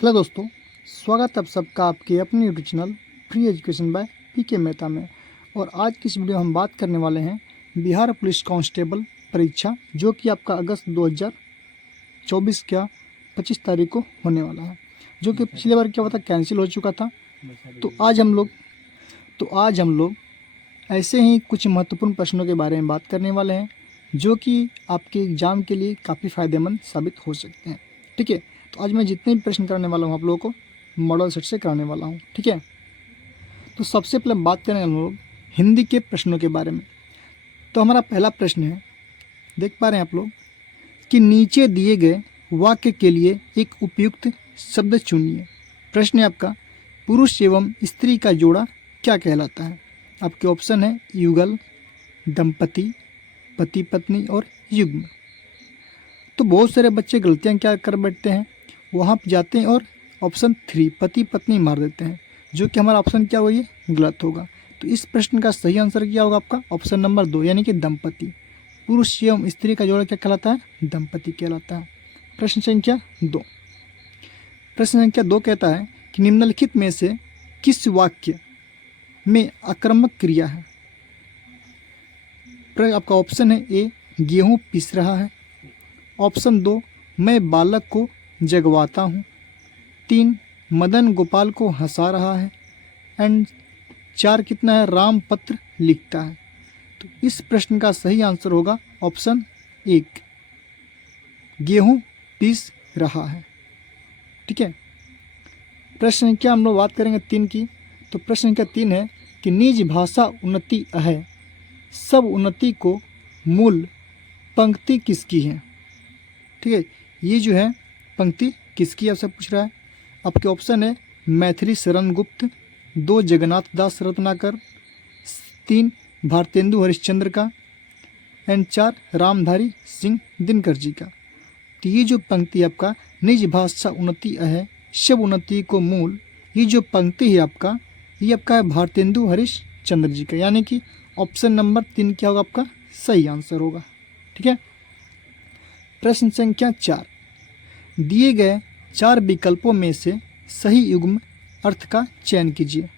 Hello दोस्तों, स्वागत है आप सबका आपके अपने YouTube channel free education by PK Mehta में। और आज की इस वीडियो में हम बात करने वाले हैं बिहार पुलिस कांस्टेबल परीक्षा, जो कि आपका अगस्त 2024 का 25 तारीख को होने वाला है, जो कि पिछली बार क्या हुआ था, कैंसिल हो चुका था। तो आज हम लोग ऐसे ही कुछ महत्वपूर्ण प्रश्नों के बारे में बात करने वाले हैं, जो कि आपके एग्ज़ाम के लिए काफ़ी फ़ायदेमंद साबित हो सकते हैं। ठीक है, तो आज मैं जितने भी प्रश्न कराने वाला हूँ आप लोगों को मॉडल सेट से कराने वाला हूँ। ठीक है, तो सबसे पहले बात करें हम लोग हिंदी के प्रश्नों के बारे में। तो हमारा पहला प्रश्न है, देख पा रहे हैं आप लोग, कि नीचे दिए गए वाक्य के लिए एक उपयुक्त शब्द चुनिए। प्रश्न है आपका, पुरुष एवं स्त्री का जोड़ा क्या कहलाता है? आपके ऑप्शन है युगल, दंपति, पति पत्नी और युग्म। तो बहुत सारे बच्चे गलतियां क्या कर बैठते हैं, वहाँ पर जाते हैं और ऑप्शन 3 पति पत्नी मार देते हैं, जो कि हमारा ऑप्शन क्या होगा, ये गलत होगा। तो इस प्रश्न का सही आंसर क्या होगा आपका ऑप्शन नंबर 2, यानी कि दंपति। पुरुष एवं स्त्री का जोड़ा क्या कहलाता है? दंपति कहलाता है। प्रश्न संख्या 2 कहता है कि निम्नलिखित में से किस वाक्य में आक्रामक क्रिया है? आपका ऑप्शन है ए, गेहूं पीस रहा है। ऑप्शन 2, मैं बालक को जगवाता हूँ। 3, मदन गोपाल को हंसा रहा है। एंड 4 कितना है, राम पत्र लिखता है। तो इस प्रश्न का सही आंसर होगा ऑप्शन 1, गेहूं पीस रहा है। ठीक है, प्रश्न संख्या हम लोग बात करेंगे 3 की। तो प्रश्न संख्या 3 है कि निज भाषा उन्नति है, सब उन्नति को मूल पंक्ति किसकी है? ठीक है, ये जो है पंक्ति किसकी आपसे पूछ रहा है। आपके ऑप्शन है मैथिली शरण गुप्त, 2 जगन्नाथ दास रत्नाकर, 3 भारतेंदु हरिश्चंद्र का, एंड 4 रामधारी सिंह दिनकर जी का। तो ये जो पंक्ति आपका निज भाषा उन्नति है, सब उन्नति को मूल, ये जो पंक्ति है आपका, ये आपका है भारतेंदु हरिश्चंद्र जी का, यानी कि ऑप्शन नंबर 3 क्या होगा आपका सही आंसर होगा। ठीक है, प्रश्न संख्या 4, दिए गए 4 विकल्पों में से सही युग्म अर्थ का चयन कीजिए।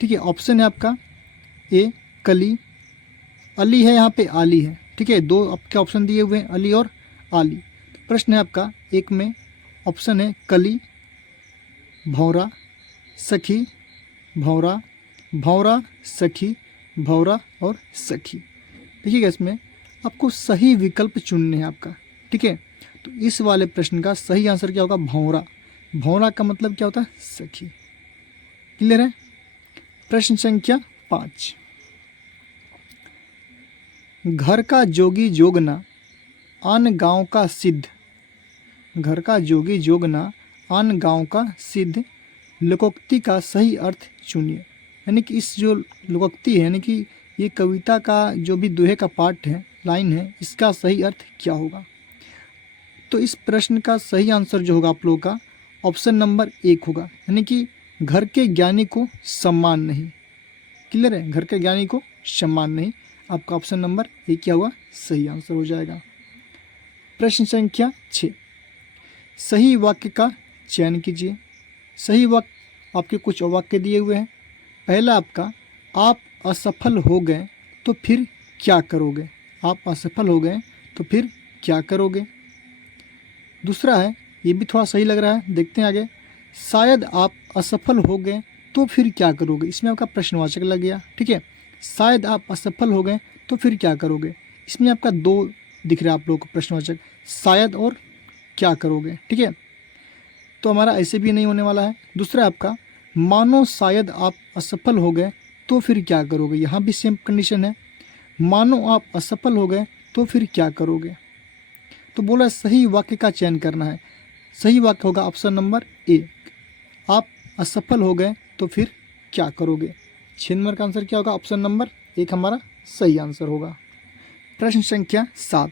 ठीक है, ऑप्शन है आपका ए, कली, अली है, यहाँ पे आली है। ठीक है, 2 आपके ऑप्शन दिए हुए हैं, अली और आली। प्रश्न है आपका 1 में ऑप्शन है कली, भौरा, सखी, भौरा, भौरा, सखी, भौरा और सखी। देखिएगा, इसमें आपको सही विकल्प चुनने हैं आपका। ठीक है, तो इस वाले प्रश्न का सही आंसर क्या होगा, भौरा। भौरा का मतलब क्या होता है, सखी। क्लियर है। प्रश्न संख्या 5, घर का जोगी जोगना आन गांव का सिद्ध। घर का जोगी जोगना आन गांव का सिद्ध लोकोक्ति का सही अर्थ चुनिए। यानी कि इस जो लोकोक्ति है, यानी कि ये कविता का जो भी दोहे का पार्ट है, लाइन है, इसका सही अर्थ क्या होगा? तो इस प्रश्न का सही आंसर जो होगा आप लोगों का ऑप्शन नंबर 1 होगा, यानी कि घर के ज्ञानी को सम्मान नहीं। क्लियर है, घर के ज्ञानी को सम्मान नहीं। आपका ऑप्शन नंबर 1 क्या हुआ, सही आंसर हो जाएगा। प्रश्न संख्या 6, सही वाक्य का चयन कीजिए। सही वाक्य आपके कुछ वाक्य दिए हुए हैं। पहला आपका, आप असफल हो गए तो फिर क्या करोगे? आप असफल हो गए तो फिर क्या करोगे? दूसरा है, ये भी थोड़ा सही लग रहा है, देखते हैं आगे, शायद आप असफल हो गए तो फिर क्या करोगे? इसमें आपका प्रश्नवाचक लग गया। ठीक है, शायद आप असफल हो गए तो फिर क्या करोगे, इसमें आपका 2 दिख रहा है आप लोगों को प्रश्नवाचक, शायद और क्या करोगे। ठीक है, तो हमारा ऐसे भी नहीं होने वाला है। दूसरा आपका, मानो शायद आप असफल हो गए तो फिर क्या करोगे, यहाँ भी सेम कंडीशन है, मानो आप असफल हो गए तो फिर क्या करोगे। तो बोला सही वाक्य का चयन करना है। सही वाक्य होगा ऑप्शन नंबर 1, आप असफल हो गए तो फिर क्या करोगे। 6 नंबर का आंसर क्या होगा, ऑप्शन नंबर 1 हमारा सही आंसर होगा। प्रश्न संख्या 7,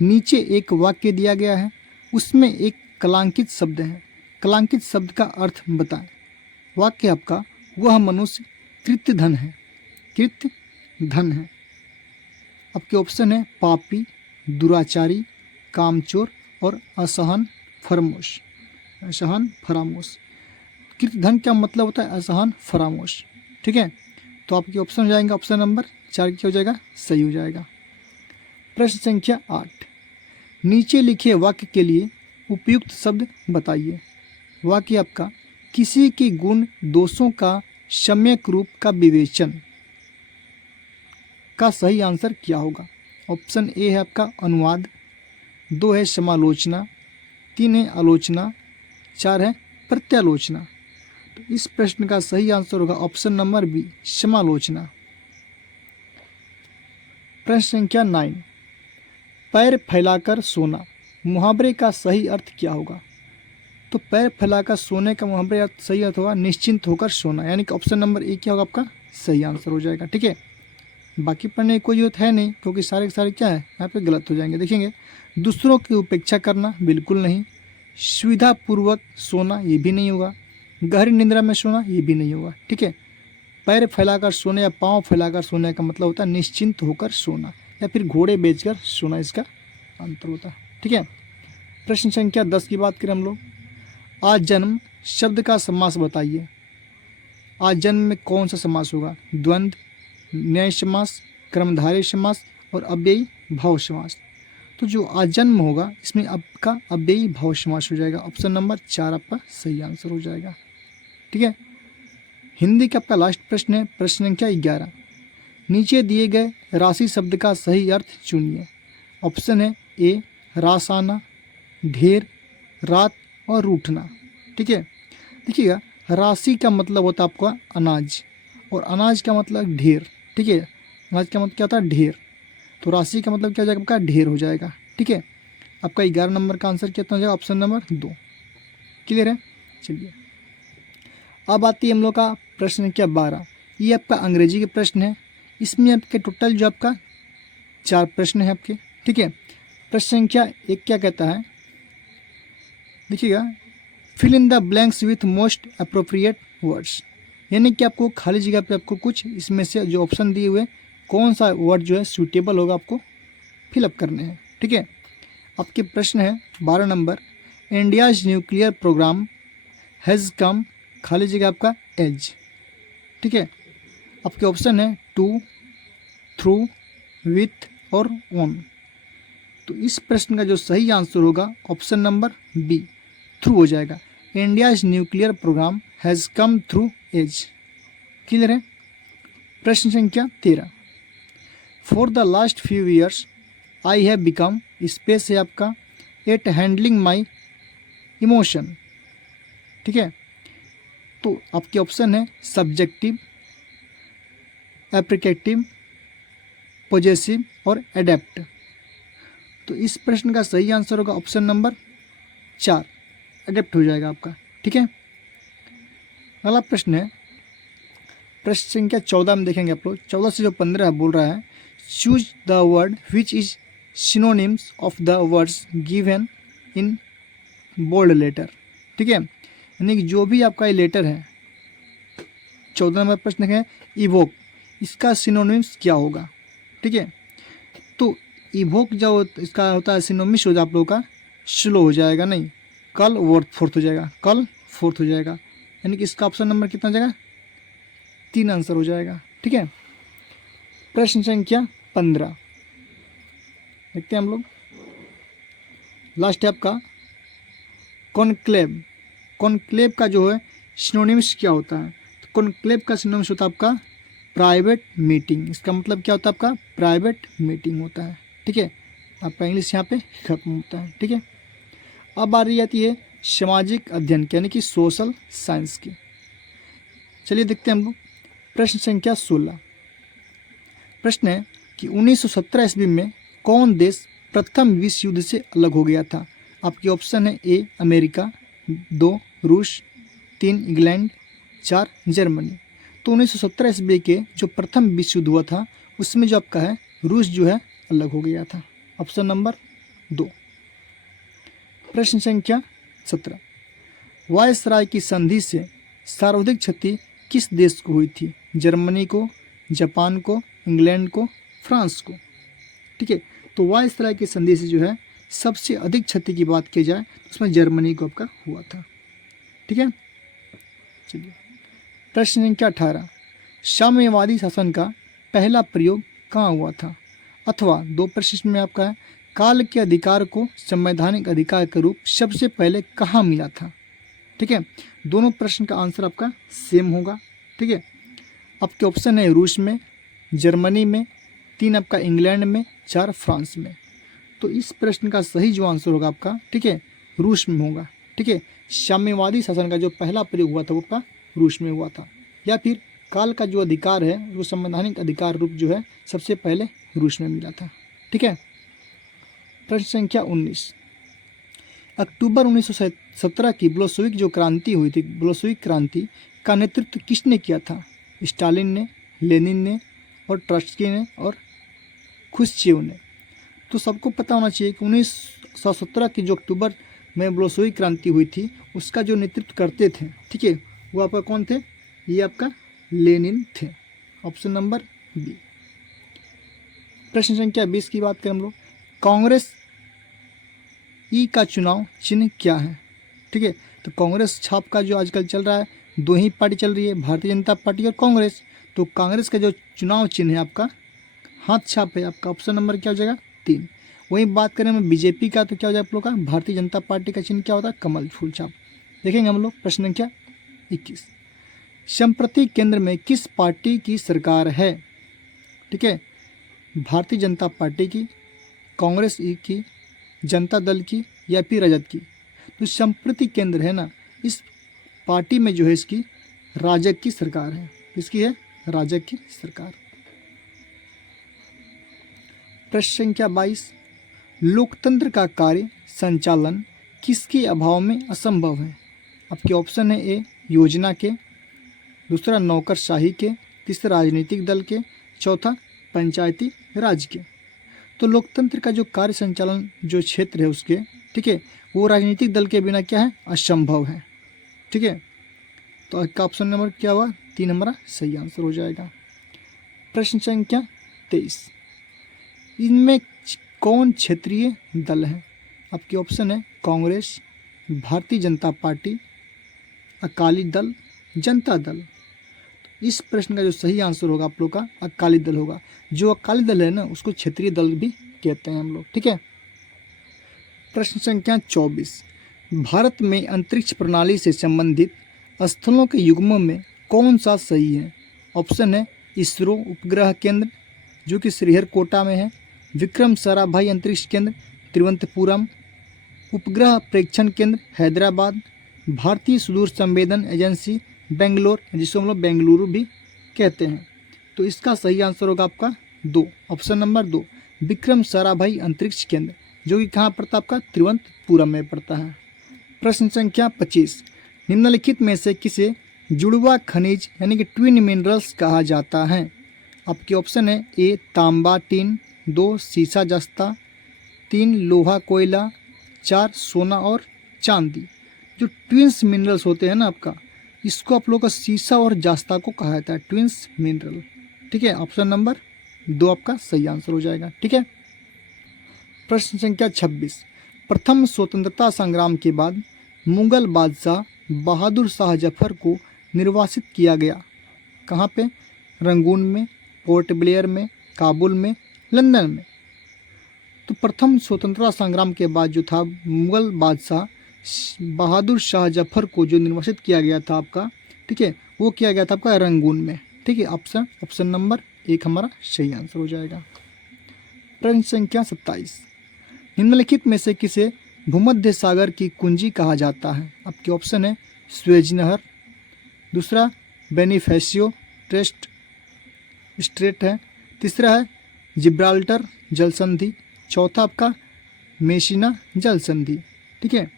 नीचे एक वाक्य दिया गया है, उसमें एक कलांकित शब्द है, कलांकित शब्द का अर्थ बताएं। वाक्य आपका, वह मनुष्य कृत्य धन है, कृत्य धन है। आपके ऑप्शन है पापी, दुराचारी, कामचोर और असहन फरमोश। असहान फरामोश। कृतधन क्या मतलब होता है? असहान फरामोश। ठीक है, तो आपके ऑप्शन हो जाएंगे ऑप्शन नंबर 4 क्या हो जाएगा? सही हो जाएगा। प्रश्न संख्या 8, नीचे लिखे वाक्य के लिए उपयुक्त शब्द बताइए। वाक्य आपका, किसी के गुण दोषों का सम्यक रूप का विवेचन का सही आंसर क्या होगा? ऑप्शन ए है आपका अनुवाद, 2 है समालोचना, 3 है आलोचना, 4 है प्रत्यालोचना। तो इस प्रश्न का सही आंसर होगा ऑप्शन नंबर बी, समालोचना। प्रश्न संख्या 9, पैर फैलाकर सोना मुहावरे का सही अर्थ क्या होगा? तो पैर फैलाकर सोने का मुहावरे अर्थ सही अर्थ होगा निश्चिंत होकर सोना, यानी कि ऑप्शन नंबर ए क्या होगा आपका सही आंसर हो जाएगा। ठीक है, बाकी पढ़ने की कोई जरूरत है नहीं, क्योंकि सारे के सारे क्या है यहाँ पे गलत हो जाएंगे। देखेंगे, दूसरों की उपेक्षा करना बिल्कुल नहीं, सुविधापूर्वक सोना ये भी नहीं होगा, गहरी निद्रा में सोना ये भी नहीं होगा। ठीक है, पैर फैलाकर सोने या पाँव फैलाकर सोने का मतलब होता है निश्चिंत होकर सोना, या फिर घोड़े बेचकर सोना, इसका अंतर होता है। ठीक है, प्रश्न संख्या 10 की बात करें हम लोग, आज जन्म शब्द का समास बताइए। आज जन्म में कौन सा समास होगा? द्वंद्व, न्याय समास, कर्मधारय समास और अव्ययी भाव समास। तो जो आजन्म होगा इसमें आपका अव्ययी भाव समास हो जाएगा, ऑप्शन नंबर 4 आपका सही आंसर हो जाएगा। ठीक है, हिंदी का आपका लास्ट प्रश्न है, प्रश्न संख्या 11, नीचे दिए गए राशि शब्द का सही अर्थ चुनिए। ऑप्शन है ए रास आना, ढेर, रात और रूठना। ठीक है, देखिएगा, राशि का मतलब होता है आपका अनाज, और अनाज का मतलब ढेर। ठीक है, अनाज का मतलब क्या होता है? ढेर। तो राशि का मतलब क्या हो जाएगा आपका? ढेर हो जाएगा। ठीक है, आपका 11 नंबर का आंसर कितना हो जाएगा? Option number 2। क्लियर है? चलिए, अब आती है हम लोग का प्रश्न संख्या 12। ये आपका अंग्रेजी के प्रश्न है, इसमें आपके टोटल जो आपका 4 प्रश्न है आपके। ठीक है, प्रश्न संख्या 1 क्या कहता है? देखिएगा, fill in the blanks with most appropriate words, यानी कि आपको खाली जगह पे आपको कुछ इसमें से जो ऑप्शन दिए हुए कौन सा वर्ड जो है सूटेबल होगा आपको फिलअप करने हैं। ठीक है, आपके प्रश्न है 12 number, India's nuclear program has come खाली जगह आपका एज। ठीक है, आपके ऑप्शन है टू, थ्रू, विथ और ऑन। तो इस प्रश्न का जो सही आंसर होगा ऑप्शन नंबर बी, थ्रू हो जाएगा। India's nuclear program has come through age. Clear है? प्रश्न संख्या 13, for the last few years I have become, space है आपका, एट हैंडलिंग माई इमोशन। ठीक है, तो आपके ऑप्शन है सब्जेक्टिव, एप्रिकेटिव, पॉजेसिव और एडेप्ट। तो इस प्रश्न का सही आंसर होगा ऑप्शन नंबर 4, एडेप्ट हो जाएगा आपका। ठीक है, अगला प्रश्न है प्रश्न संख्या 14 में देखेंगे आप लोग, 14 से जो 15 बोल रहा है, choose the word which is synonyms of the words given in bold letter. ठीक है, यानी कि जो भी आपका ये लेटर है, 14 नंबर प्रश्न है इवोक, इसका सिनोनिम्स क्या होगा? ठीक है, तो इवोक जो इसका होता है सिनोनिम्स हो जाए आप लोगों का स्लो हो जाएगा, नहीं कल वर्ड फोर्थ हो जाएगा, कल फोर्थ हो जाएगा, यानी कि इसका ऑप्शन नंबर कितना हो जाएगा? 3 आंसर हो जाएगा। ठीक है, प्रश्न संख्या 15 देखते हैं हम लोग, लास्ट है आपका कॉन्क्लेव। कॉन्क्लेव का जो है सिनोनिम्स क्या होता है? तो कॉन्क्लेव का सिनोनिम्स होता है आपका प्राइवेट मीटिंग, इसका मतलब क्या होता है आपका? प्राइवेट मीटिंग होता है। ठीक है, आपका इंग्लिश यहाँ पे खत्म होता है। ठीक है, अब बारी आती है सामाजिक अध्ययन की, यानी कि सोशल साइंस की। चलिए देखते हैं हम लोग, प्रश्न संख्या 16, प्रश्न है कि 1917 ईस्वी में कौन देश प्रथम विश्व युद्ध से अलग हो गया था? आपके ऑप्शन है ए अमेरिका, 2 रूस, 3 इंग्लैंड, 4 जर्मनी। तो 1917 ईस्वी के जो प्रथम विश्व युद्ध हुआ था उसमें जो आपका है रूस जो है अलग हो गया था, ऑप्शन नंबर 2। प्रश्न संख्या 17, वायसराय की संधि से सर्वाधिक क्षति किस देश को हुई थी? जर्मनी को, जापान को, इंग्लैंड को, फ्रांस को। ठीक है, तो वायसराय की संधि से जो है सबसे अधिक क्षति की बात की जाए तो उसमें जर्मनी को आपका हुआ था। ठीक है। चलिए प्रश्न संख्या 18, साम्यवादी शासन का पहला प्रयोग कहाँ हुआ था? अथवा दो प्रश्न में आपका है, काल के अधिकार को संवैधानिक अधिकार के रूप सबसे पहले कहाँ मिला था? ठीक है, दोनों प्रश्न का आंसर आपका सेम होगा। ठीक है, आपके ऑप्शन है रूस में, जर्मनी में, 3 आपका इंग्लैंड में, 4 फ्रांस में। तो इस प्रश्न का सही जो आंसर होगा आपका, ठीक है, रूस में होगा। ठीक है, साम्यवादी शासन का जो पहला प्रयोग हुआ था वो आपका रूस में हुआ था, या फिर काल का जो अधिकार है वो संवैधानिक अधिकार रूप जो है सबसे पहले रूस में मिला था। ठीक है। प्रश्न संख्या 19, अक्टूबर 1917 की बोल्शेविक जो क्रांति हुई थी, बोल्शेविक क्रांति का नेतृत्व किसने किया था? स्टालिन ने, लेनिन ने, और ट्रॉट्स्की ने, और खुश्चेव ने। तो सबको पता होना चाहिए कि 1917 की जो अक्टूबर में बोल्शेविक क्रांति हुई थी उसका जो नेतृत्व करते थे, ठीक है, वो आपका कौन थे? ये आपका लेनिन थे। Option number B. प्रश्न संख्या 20 की बात करें हम लोग, कांग्रेस ई का चुनाव चिन्ह क्या है? ठीक है, तो कांग्रेस छाप का जो आजकल चल रहा है, 2 ही पार्टी चल रही है, भारतीय जनता पार्टी और कांग्रेस। तो कांग्रेस का जो चुनाव चिन्ह है आपका हाथ छाप है। आपका ऑप्शन नंबर क्या हो जाएगा? 3। वहीं बात करें हम बीजेपी का, तो क्या हो जाएगा आप लोग का? भारतीय जनता पार्टी का चिन्ह क्या होता है? कमल फूल छाप। देखेंगे हम लोग प्रश्न संख्या 21, संप्रति केंद्र में किस पार्टी की सरकार है? ठीक है, भारतीय जनता पार्टी की, कांग्रेस की, जनता दल की, या फिर राजद की। तो संप्रति केंद्र है ना, इस पार्टी में जो है इसकी राजग की सरकार है। इसकी है राजग की सरकार। प्रश्न संख्या 22, लोकतंत्र का कार्य संचालन किसके अभाव में असंभव है? आपके ऑप्शन है ए योजना के, दूसरा नौकरशाही के, तीसरा राजनीतिक दल के, चौथा पंचायती राज के। तो लोकतंत्र का जो कार्य संचालन जो क्षेत्र है उसके, ठीक है, वो राजनीतिक दल के बिना क्या है? असंभव है। ठीक है, तो आपका ऑप्शन नंबर क्या हुआ? 3 हमारा सही आंसर हो जाएगा। प्रश्न संख्या 23, इनमें कौन क्षेत्रीय दल है? आपके ऑप्शन है कांग्रेस, भारतीय जनता पार्टी, अकाली दल, जनता दल। इस प्रश्न का जो सही आंसर होगा आप लोग का अकाली दल होगा। जो अकाली दल है ना उसको क्षेत्रीय दल भी कहते हैं हम लोग। ठीक है। प्रश्न संख्या 24, भारत में अंतरिक्ष प्रणाली से संबंधित स्थलों के युग्मों में कौन सा सही है? ऑप्शन है इसरो उपग्रह केंद्र जो कि श्रीहरिकोटा में है, विक्रम साराभाई अंतरिक्ष केंद्र तिरुवनंतपुरम, उपग्रह प्रेक्षण केंद्र हैदराबाद, भारतीय सुदूर संवेदन एजेंसी बेंगलोर, जिसको हम लोग बेंगलुरु भी कहते हैं। तो इसका सही आंसर होगा आपका 2, ऑप्शन नंबर 2, विक्रम साराभाई अंतरिक्ष केंद्र, जो कि कहाँ पड़ता है? आपका तिरुवनंतपुरम में पड़ता है। प्रश्न संख्या 25, निम्नलिखित में से किसे जुड़वा खनिज यानी कि ट्विन मिनरल्स कहा जाता है? आपके ऑप्शन है ए तांबा टीन, 2 सीसा जस्ता, 3 लोहा कोयला, 4 सोना और चांदी। जो ट्विन्स मिनरल्स होते हैं ना आपका, इसको आप लोग का सीसा और जास्ता को कहा जाता है ट्विन्स मिनरल। ठीक है, ऑप्शन नंबर 2 आपका सही आंसर हो जाएगा। ठीक है। प्रश्न संख्या 26, प्रथम स्वतंत्रता संग्राम के बाद मुगल बादशाह बहादुर शाह जफर को निर्वासित किया गया। कहाँ पे? रंगून में, पोर्ट ब्लेयर में, काबुल में, लंदन में। तो प्रथम स्वतंत्रता संग्राम के बाद जो था मुगल बादशाह बहादुर शाह जफर को जो निर्वासित किया गया था आपका, ठीक है, वो किया गया था आपका रंगून में। ठीक है, ऑप्शन नंबर 1 हमारा सही आंसर हो जाएगा। प्रश्न संख्या 27, निम्नलिखित में से किसे भूमध्य सागर की कुंजी कहा जाता है? आपके ऑप्शन है स्वेज नहर, दूसरा बेनिफेशियो ट्रेस्ट स्ट्रेट है, तीसरा है जिब्राल्टर जल संधि, चौथा आपका मेसिना जल संधि। ठीक है,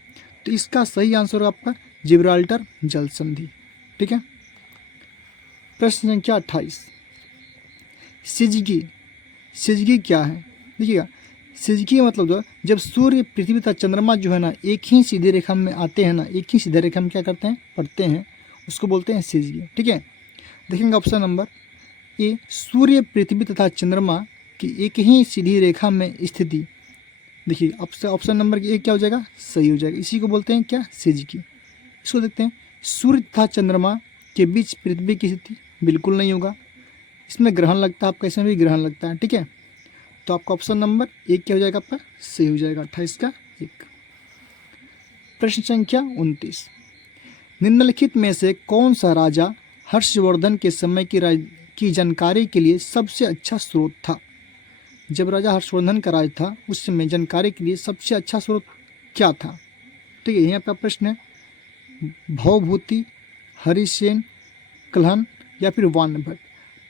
तो इसका सही आंसर होगा आपका जिब्राल्टर जल संधि। ठीक है। प्रश्न संख्या 28, सिजगी क्या है? देखिएगा, सिजगी मतलब जो जब सूर्य पृथ्वी तथा चंद्रमा जो है ना एक ही सीधी रेखा में आते हैं ना, एक ही सीधी रेखा में क्या करते हैं? पढ़ते हैं, उसको बोलते हैं सिजगी। ठीक है, देखेंगे ऑप्शन नंबर ए, सूर्य पृथ्वी तथा चंद्रमा की एक ही सीधी रेखा में स्थिति। देखिए ऑप्शन नंबर 1 क्या हो जाएगा? सही हो जाएगा। इसी को बोलते हैं क्या? सिजगी। इसको देखते हैं, सूर्य तथा चंद्रमा के बीच पृथ्वी की स्थिति, बिल्कुल नहीं होगा। इसमें ग्रहण लगता है, आपका इसमें भी ग्रहण लगता है, ठीक है। तो आपका ऑप्शन नंबर 1 क्या हो जाएगा, आपका सही हो जाएगा, 28 का 1। प्रश्न संख्या 29, निम्नलिखित में से कौन सा राजा हर्षवर्धन के समय की जानकारी के लिए सबसे अच्छा स्रोत था। जब राजा हर्षवर्धन का राज था उस समय जानकारी के लिए सबसे अच्छा स्रोत क्या था, ठीक है। यहाँ पे प्रश्न है भवभूति, हरिसेन, कल्हण या फिर वानभट्ट।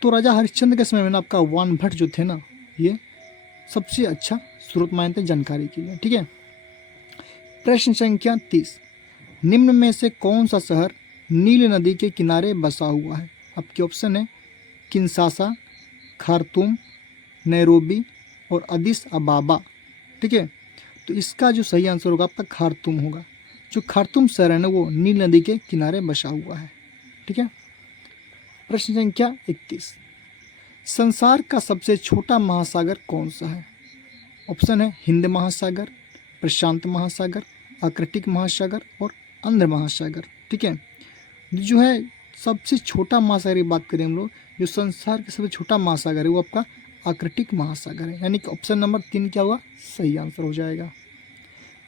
तो राजा हरिश्चंद्र के समय में ना आपका वानभट्ट जो थे ना, ये सबसे अच्छा स्रोत मानते हैं जानकारी के लिए, ठीक है। प्रश्न संख्या 30, निम्न में से कौन सा शहर नील नदी के किनारे बसा हुआ है। आपके ऑप्शन है किंशासा, खार्तूम, नैरोबी और अदिस अबाबा, ठीक है। तो इसका जो सही आंसर होगा आपका खार्तूम होगा। जो खार्तूम शहर है ना वो नील नदी के किनारे बसा हुआ है, ठीक है। प्रश्न संख्या 31, संसार का सबसे छोटा महासागर कौन सा है। ऑप्शन है हिंद महासागर, प्रशांत महासागर, आर्कटिक महासागर और अंध महासागर, ठीक है। जो है सबसे छोटा महासागर की बात करें हम लोग, जो संसार का सबसे छोटा महासागर है वो आपका आर्कटिक महासागर है, यानी कि ऑप्शन नंबर 3 क्या होगा, सही आंसर हो जाएगा।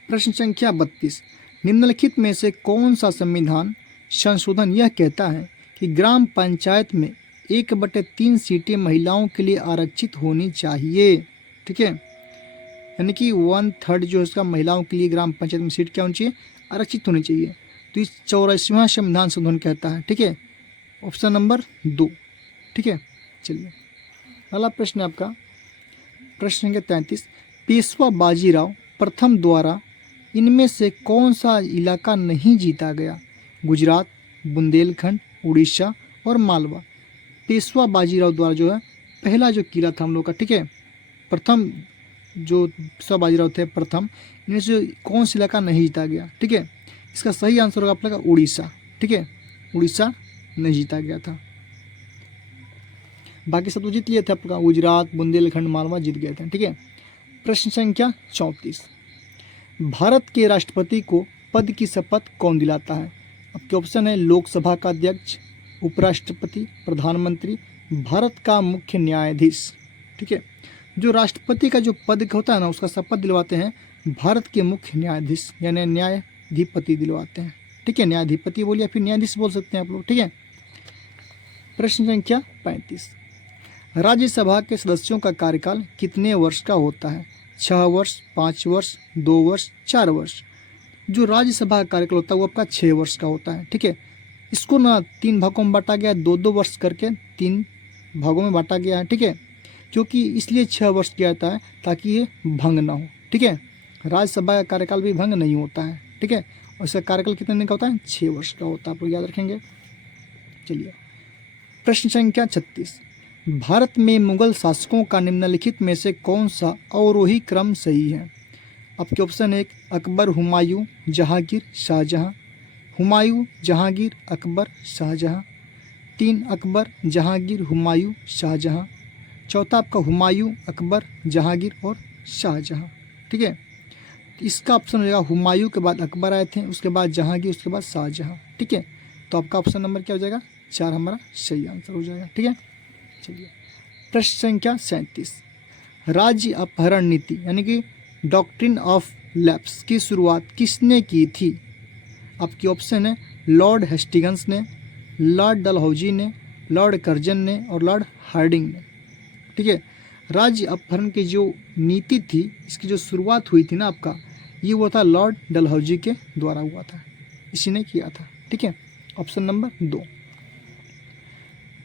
प्रश्न संख्या 32, निम्नलिखित में से कौन सा संविधान संशोधन यह कहता है कि ग्राम पंचायत में 1/3 सीटें महिलाओं के लिए आरक्षित होनी चाहिए, ठीक है। यानी कि 1/3 जो है उसका महिलाओं के लिए ग्राम पंचायत में सीट क्या होनी चाहिए, आरक्षित होनी चाहिए। तो इस 84वां संविधान संशोधन कहता है, ठीक है। ऑप्शन नंबर 2, ठीक है। चलिए अगला प्रश्न है आपका प्रश्न संख्या 33, पेशवा बाजीराव प्रथम द्वारा इनमें से कौन सा इलाका नहीं जीता गया। गुजरात, बुंदेलखंड, उड़ीसा और मालवा। पेशवा बाजीराव द्वारा जो है पहला जो किला था हम लोग का, ठीक है, प्रथम जो पेशवा बाजीराव थे प्रथम, इनमें से कौन सा इलाका नहीं जीता गया, ठीक है। इसका सही आंसर होगा आपका उड़ीसा, ठीक है। उड़ीसा नहीं जीता गया था, बाकी सब तो जीत लिए थे आपका, गुजरात, बुंदेलखंड, मालवा जीत गए थे, ठीक है। प्रश्न संख्या 34, भारत के राष्ट्रपति को पद की शपथ कौन दिलाता है। आपके ऑप्शन है लोकसभा का अध्यक्ष, उपराष्ट्रपति, प्रधानमंत्री, भारत का मुख्य न्यायाधीश, ठीक है। जो राष्ट्रपति का जो पद होता है ना उसका शपथ दिलवाते हैं भारत के मुख्य न्यायाधीश, यानी न्यायाधिपति दिलवाते हैं, ठीक है। न्यायाधिपति बोलिए या फिर न्यायाधीश बोल सकते हैं आप लोग, ठीक है। प्रश्न संख्या 35, राज्यसभा के सदस्यों का कार्यकाल कितने वर्ष का होता है। 6 वर्ष, 5 वर्ष, 2 वर्ष, 4 वर्ष। जो राज्यसभा का कार्यकाल होता है वो आपका 6 वर्ष का होता है, ठीक है। इसको ना 3 भागों में बांटा गया है, 2-2 वर्ष करके 3 भागों में बांटा गया है, ठीक है। क्योंकि इसलिए 6 वर्ष किया जाता है ताकि ये भंग ना हो, ठीक है। राज्यसभा का कार्यकाल भी भंग नहीं होता है, ठीक है। और इसका कार्यकाल कितने दिन का होता है, 6 वर्ष का होता है, आप लोग याद रखेंगे। चलिए प्रश्न संख्या 36, भारत में मुगल शासकों का निम्नलिखित में से कौन सा अवरोही क्रम सही है। आपके ऑप्शन 1 अकबर, हुमायूं, जहांगीर, शाहजहां। हुमायूं, जहांगीर, अकबर, शाहजहां। 3 अकबर, जहांगीर, हुमायूं, शाहजहां। चौथा आपका हुमायूं, अकबर, जहांगीर और शाहजहां, ठीक है। इसका ऑप्शन हो जाएगा हुमायूं के बाद अकबर आए थे, उसके बाद जहांगीर, उसके बाद शाहजहां, ठीक है। तो आपका ऑप्शन नंबर क्या हो जाएगा, 4 हमारा सही आंसर हो जाएगा, ठीक है। चलिए प्रश्न संख्या 37, राज्य अपहरण नीति यानी कि डॉक्ट्रिन ऑफ लैप्स की शुरुआत किसने की थी। आपकी ऑप्शन है लॉर्ड हेस्टिंग्स ने, लॉर्ड डलहौजी ने, लॉर्ड कर्जन ने और लॉर्ड हार्डिंग ने, ठीक है। राज्य अपहरण की जो नीति थी इसकी जो शुरुआत हुई थी ना आपका, ये हुआ था लॉर्ड डलहौजी के द्वारा हुआ था, इसी ने किया था, ठीक है। Option number 2।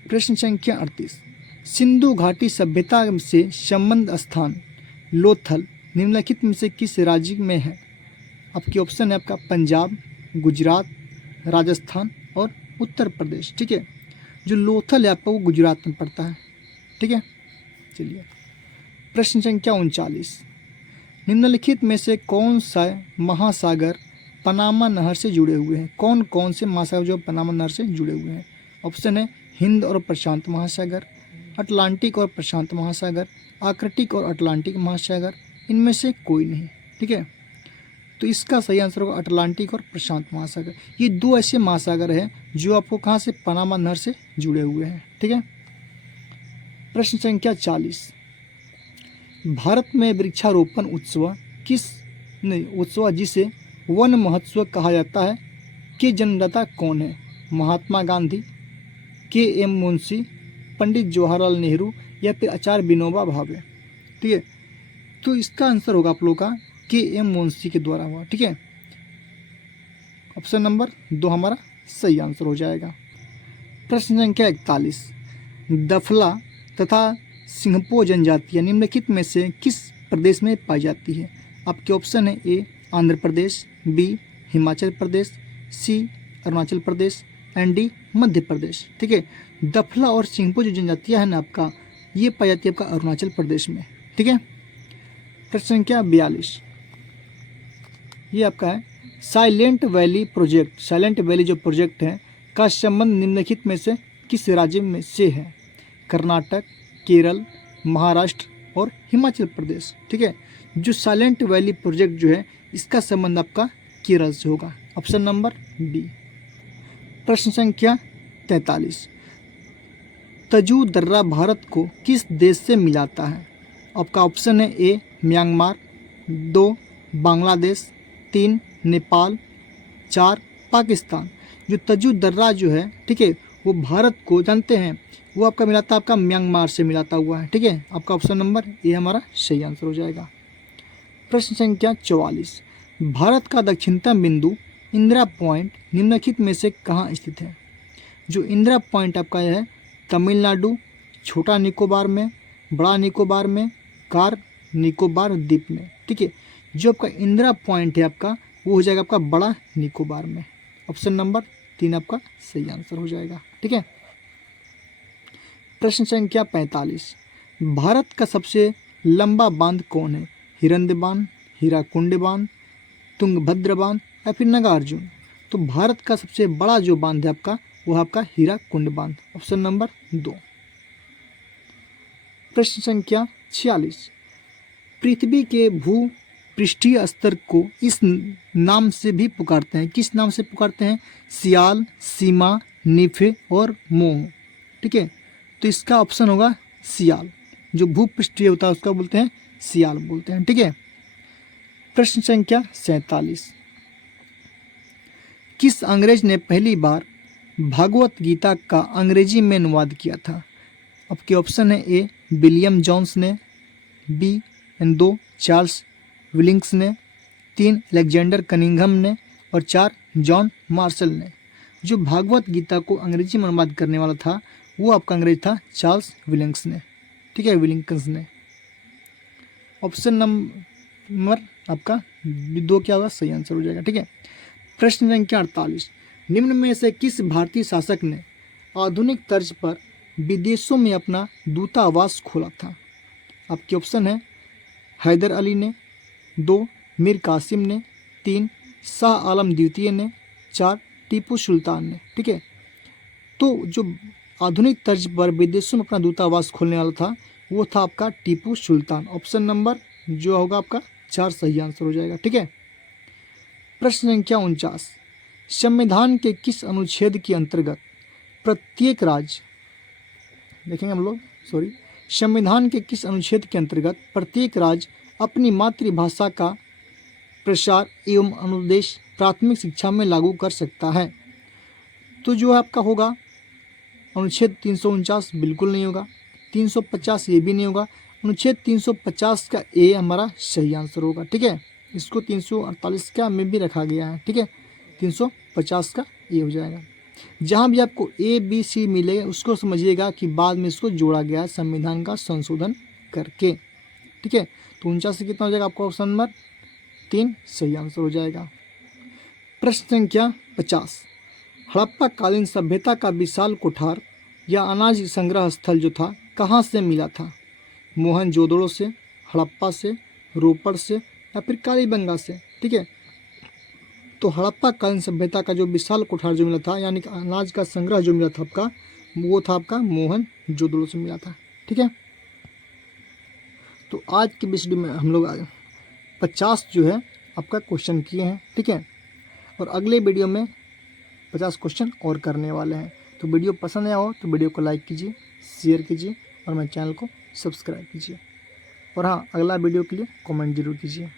प्रश्न संख्या 38, सिंधु घाटी सभ्यता से संबंध स्थान लोथल निम्नलिखित में से किस राज्य में है। आपकी ऑप्शन है आपका पंजाब, गुजरात, राजस्थान और उत्तर प्रदेश, ठीक है। जो लोथल है आपका वो गुजरात में पड़ता है, ठीक है। चलिए प्रश्न संख्या 39, निम्नलिखित में से कौन सा महासागर पनामा नहर से जुड़े हुए हैं। कौन कौन से महासागर जो पनामा नहर से जुड़े हुए हैं। ऑप्शन है हिंद और प्रशांत महासागर, अटलांटिक और प्रशांत महासागर, आर्कटिक और अटलांटिक महासागर, इनमें से कोई नहीं, ठीक है। तो इसका सही आंसर होगा अटलांटिक और प्रशांत महासागर। ये दो ऐसे महासागर हैं जो आपको कहाँ से, पनामा नहर से जुड़े हुए हैं। ठीक है। प्रश्न संख्या 40, भारत में वृक्षारोपण उत्सव उत्सव जिसे वन महोत्सव कहा जाता है के जन्मदाता कौन है? महात्मा गांधी, के.एम. मुंशी, पंडित जवाहरलाल नेहरू या फिर आचार्य विनोबा भावे। ठीक है। तो इसका आंसर होगा आप लोग का के.एम. मुंशी के द्वारा हुआ। ठीक है। ऑप्शन नंबर 2 हमारा सही आंसर हो जाएगा। प्रश्न संख्या 41, दफला तथा सिंहपो जनजातियाँ निम्नलिखित में से किस प्रदेश में पाई जाती है? आपके ऑप्शन है A Andhra Pradesh, B Himachal Pradesh, C Arunachal Pradesh and D Madhya Pradesh. ठीक है। दफला और सिंहपो जो जनजातियाँ है ना आपका, ये पाई जाती है आपका अरुणाचल प्रदेश में। ठीक है। प्रश्न संख्या 42, ये आपका है silent valley project. Silent valley जो प्रोजेक्ट है का संबंध निम्नलिखित में से किस राज्य में से है? कर्नाटक, केरल, महाराष्ट्र और हिमाचल प्रदेश। ठीक है। जो साइलेंट वैली प्रोजेक्ट जो है इसका संबंध आपका केरल से होगा। Option number B. प्रश्न संख्या 43, तजू दर्रा भारत को किस देश से मिलाता है? आपका ऑप्शन है ए म्यांमार, 2 बांग्लादेश, 3 नेपाल, 4 पाकिस्तान। जो तजू दर्रा जो है, ठीक है, वो भारत को जानते हैं वो आपका मिलाता है आपका म्यांमार से मिलाता हुआ है। ठीक है। आपका ऑप्शन नंबर ए हमारा सही आंसर हो जाएगा। प्रश्न संख्या 44, भारत का दक्षिणतम बिंदु इंदिरा पॉइंट निम्नलिखित में से कहाँ स्थित है? जो इंदिरा पॉइंट आपका है तमिलनाडु, छोटा निकोबार में, बड़ा निकोबार में, कार निकोबार द्वीप में। ठीक है। जो आपका इंदिरा पॉइंट है आपका वो हो जाएगा आपका बड़ा निकोबार में। ऑप्शन नंबर 3 आपका सही आंसर हो जाएगा। ठीक है। प्रश्न संख्या 45, भारत का सबसे लंबा बांध कौन है? हिरंद बांध, हीराकुंड बांध, तुंगभद्र बांध या फिर नागार्जुन। तो भारत का सबसे बड़ा जो बांध है आपका वो आपका हीराकुंड बांध। Option number 2। प्रश्न संख्या 46, पृथ्वी के भू पृष्ठीय स्तर को इस नाम से भी पुकारते हैं। किस नाम से पुकारते हैं? सियाल, सीमा, निफे और मोह। ठीक है। तो इसका ऑप्शन होगा सियाल। जो भूपृष्ठीय होता है उसका बोलते हैं सियाल बोलते हैं। ठीक है। प्रश्न संख्या 47, किस अंग्रेज ने पहली बार भागवत गीता का अंग्रेजी में अनुवाद किया था? आपके ऑप्शन है ए विलियम जोन्स ने, बी 2 चार्ल्स विलिंग्स ने, 3 अलेक्जेंडर कनिंघम ने और 4 जॉन मार्शल ने। जो भागवत गीता को अंग्रेजी में अनुवाद करने वाला था वो आपका अंग्रेज था चार्ल्स विलिंग्स ने। ठीक है, विलिंग्स ने। ऑप्शन नंबर आपका 2 क्या होगा? सही आंसर हो जाएगा। ठीक है। प्रश्न संख्या 48, निम्न में से किस भारतीय शासक ने आधुनिक तर्ज पर विदेशों में अपना दूतावास खोला था? आपके ऑप्शन है हैदर अली ने, 2 मीर कासिम ने, 3 शाह आलम द्वितीय ने, 4 टीपू सुल्तान ने। ठीक है। तो जो आधुनिक तर्ज पर विदेशों में अपना दूतावास खोलने वाला था वो था आपका टीपू सुल्तान। ऑप्शन नंबर जो होगा आपका 4 सही आंसर हो जाएगा। ठीक है। प्रश्न संख्या 49, संविधान के किस अनुच्छेद के अंतर्गत प्रत्येक राज्य देखेंगे हम लोग संविधान के किस अनुच्छेद के अंतर्गत प्रत्येक राज्य अपनी मातृभाषा का प्रसार एवं अनुदेश प्राथमिक शिक्षा में लागू कर सकता है? तो जो आपका होगा अनुच्छेद 349 बिल्कुल नहीं होगा, 350 ये भी नहीं होगा। अनुच्छेद 350 का ए हमारा सही आंसर होगा। ठीक है। इसको 348 का में भी रखा गया है। ठीक है। 350 का ए हो जाएगा। जहाँ भी आपको ए बी सी मिलेगा उसको समझिएगा कि बाद में इसको जोड़ा गया है संविधान का संशोधन करके। ठीक है। तो 49 से कितना हो जाएगा आपका? ऑप्शन नंबर 3 सही आंसर हो जाएगा। प्रश्न संख्या 50, हड़प्पा कालीन सभ्यता का विशाल कोठार या अनाज संग्रह स्थल जो था कहाँ से मिला था? मोहनजोदड़ो से, हड़प्पा से, रोपड़ से या फिर कालीबंगा से। ठीक है। तो हड़प्पा कालीन सभ्यता का जो विशाल कोठार जो मिला था यानी कि अनाज का संग्रह जो मिला था आपका वो था आपका मोहनजोदड़ो से मिला था। ठीक है। तो आज की वीडियो में हम लोग 50 जो है आपका क्वेश्चन किए हैं, ठीक है। और अगले वीडियो में 50 क्वेश्चन और करने वाले हैं। तो वीडियो पसंद आया हो तो वीडियो को लाइक कीजिए, शेयर कीजिए और मेरे चैनल को सब्सक्राइब कीजिए। और हाँ, अगला वीडियो के लिए कमेंट जरूर कीजिए।